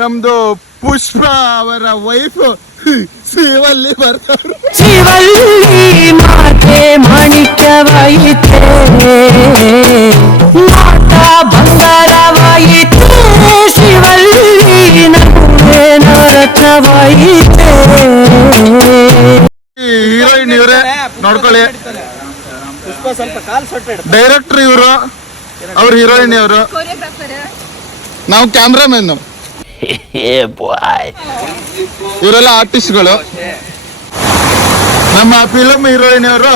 ನಮ್ದು ಪುಷ್ಪ ಅವರ ವೈಫ್ ಶಿವಲ್ಲಿ ಬರ್ತಾರೆ. ಶಿವಲ್ಲಿ ಮಾತೆ ಮಾಣಿಕ್ಯವಾಯಿತೆ, ಮಾತಾ ಬಂಗಾರವಾಯಿತೆ, ಶಿವಲ್ಲಿ ನಗುವೆ ನವರತ್ನವಾಯಿತೆ. ಹೀರೋಯಿನ್ ಇವರೇ ನೋಡ್ಕೊಳ್ಳಿ. ಪುಷ್ಪ ಸ್ವಲ್ಪ ಕಾಲ್ ಸೊಟ್ಟೆ ಡೈರೆಕ್ಟರ್ ಇವರು, ಅವ್ರ ಹೀರೋಯಿನ್ ಇವರು, ನಾವು ಕ್ಯಾಮ್ರಾಮನ್. ಇವರೆಲ್ಲ ಆರ್ಟಿಸ್ಟ್ಗಳು. ನಮ್ಮ ಫಿಲಮ್ ಹೀರೋಯಿನ್ ಅವರು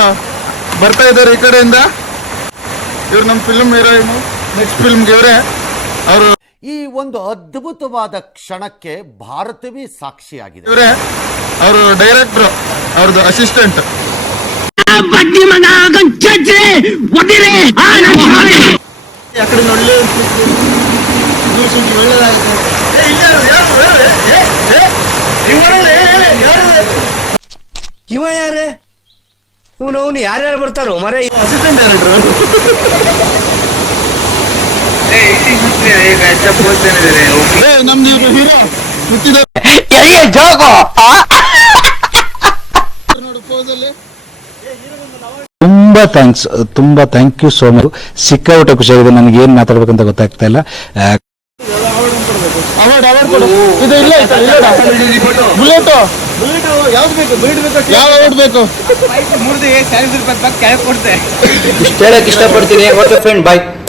ಬರ್ತಾ ಇದ್ದಾರೆ ಈ ಕಡೆಯಿಂದ. ಇವ್ರು ನಮ್ಮ ಫಿಲ್ಮ್ ಹೀರೋಯಿನ್. ನೆಕ್ಸ್ಟ್ ಫಿಲ್ಮ್ಗೆ ಇವರೇ. ಅವರು ಈ ಒಂದು ಅದ್ಭುತವಾದ ಕ್ಷಣಕ್ಕೆ ಭಾರತವೇ ಸಾಕ್ಷಿಯಾಗಿದೆ. ಇವರೇ ಅವರು ಡೈರೆಕ್ಟರ್, ಅವ್ರದ್ದು ಅಸಿಸ್ಟೆಂಟ್. ಅಕಡೆ ನೋಡ್ಲಿ ಇವ ಯಾರೇ ಇವನು ಯಾರ್ಯಾರು ಬರ್ತಾರೋ ಮರೆ ಅಸಿಸ್ಟೆಂಟ್ ಡೈರೆಕ್ಟರ್. ನಮ್ದು ಇವರು ಹೀರೋ ನೋಡು ಪೋಸಲ್ಲಿ. ತುಂಬಾ ಥ್ಯಾಂಕ್ ಯು ಸೋ ಮಚ್. ಸಿಕ್ಕಾಪಟ್ಟೆ ಖುಷಿಯಾಗಿದೆ. ನನಗೆ ಏನ್ ಮಾತಾಡ್ಬೇಕಂತ ಗೊತ್ತಾಗ್ತಾ ಇಲ್ಲ. ಇದು ಇಲ್ಲ ಬುಲೆಟ್ ಯಾವ್ದು ಬೇಕು? ಬುಲೆಟ್ ಬೇಕು? ಯಾವ ಅವಾರ್ಡ್ ಬೇಕು? ಮುರಿದು ₹40,000 ಕೆಳಗೆ ಕೊಡ್ತೆ. ಇಷ್ಟ ಹೇಳಕ್ ಇಷ್ಟಪಡ್ತೀನಿ. ಓಕೆ ಫ್ರೆಂಡ್, ಬಾಯ್.